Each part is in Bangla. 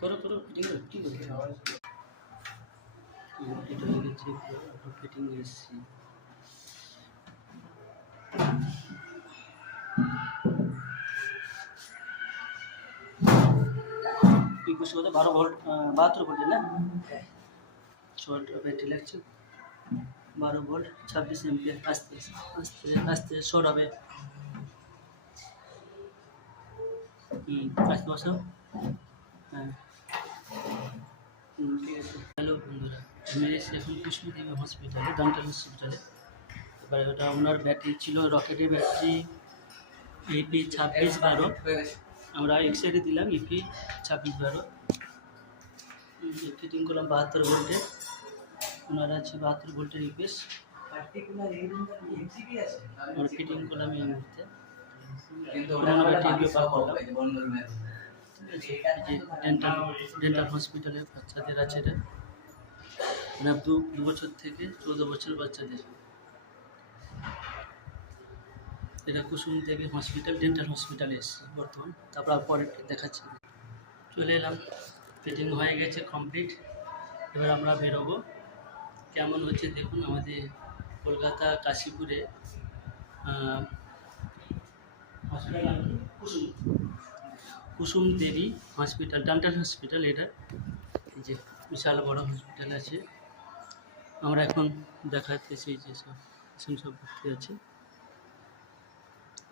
करो करो ठीक है এটা হয়ে গেছে পুরো ফিটিং এসেছি इक्वल होता 12 वोल्ट 72 वोल्ट है ना शॉर्ट बैटरी লাগছে 12 वोल्ट 26 एम्पियर आस्ते आस्ते आस्ते शॉर्ट হবে আস্তে বসো হ্যাঁ হ্যালো বন্ধুরা আমি এসে এখন কুসুমদেবী হসপিটালে ডেন্টাল হসপিটালে এবার ওটা ওনার ব্যাটারি ছিল রকেটের ব্যাটারি ইপি 2612 আমরা এক সাইডে দিলাম ইপি 2612 ফিটিং করলাম 72 ভোল্টের ওনার আছে 72 ভোল্টের ইপিএস পার্টিকুলার এই রুমটা এমসিবি আছে আর ফিটিং করলাম এই মুহূর্তে কিন্তু ওটা ব্যাটারি পাওয়া করলাম ডেন্টাল হসপিটালে বাচ্চাদের আছে এটা মানে 2 বছর থেকে 14 বছর বাচ্চাদের এটা কুসুমদেবী হসপিটাল ডেন্টাল হসপিটালে এসেছি বর্তমান তারপর পরে দেখাচ্ছি চলে এলাম ফিটিং হয়ে গেছে কমপ্লিট এবার আমরা বেরোবো কেমন হচ্ছে দেখুন আমাদের কলকাতা কাশীপুরে hospital Kusumdevi hospital dental hospital এটা এই যে বিশাল বড় হসপিটাল আছে আমরা এখন দেখাতেছি যে সব ভর্তি আছে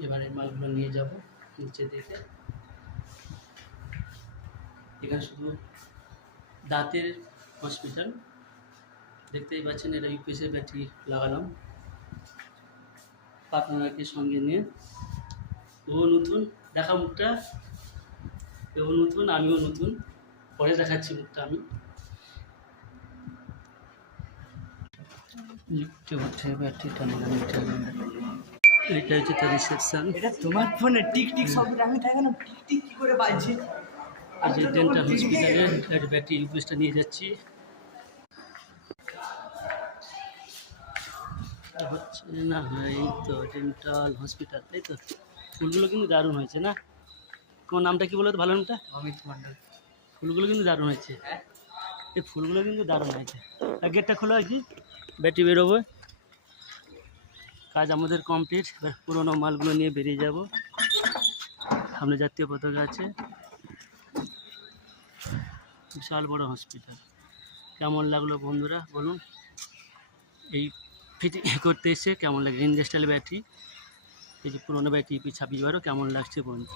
এবারে মালগুলো নিয়ে যাব নিচে দেখে এখানে শুধু দাঁতের হসপিটাল দেখতেই পাচ্ছেন এটা ইউপিএসের ব্যাটারি লাগালাম পার্টনারকে সঙ্গে নিয়ে ও নতুন দেখা মুখটা ও নতুন আমিও নতুন পরে দেখাচ্ছি মুখটা আমি লিখতে হচ্ছে ব্যাটারিটা নিলাম এটা হচ্ছে তার রিসেপশন এটা তোমার ফোনে টিক টিক শব্দ আমি তাই কেন টিক টিক কি করে বাজছে এই যে ডেন্টাল হসপিটালে একটা ব্যাটারি ইউপিএসটা নিয়ে যাচ্ছি হচ্ছে না এই তো ডেন্টাল হসপিটাল তাই তো ফুলগুলো কিন্তু দারুণ হয়েছে না তোমার নামটা কি বলো তো ভালো নামটা অমিত মণ্ডল ফুলগুলো কিন্তু দারুণ হয়েছে এই ফুলগুলো কিন্তু দারুণ হয়েছে আর গেটটা খোলা হয়েছে ব্যাটারি বেরোবে কাজ আমাদের কমপ্লিট এবার পুরোনো মালগুলো নিয়ে বেরিয়ে যাব সামনে জাতীয় পতাকা আছে বিশাল বড় হসপিটাল কেমন লাগলো বন্ধুরা বলুন এই ফিটিং করতে এসে কেমন লাগে ইন্ডাস্ট্রিয়াল ব্যাটারি এই যে পুরোনো ব্যাটারি ইপি 2612 কেমন লাগছে বন্ধু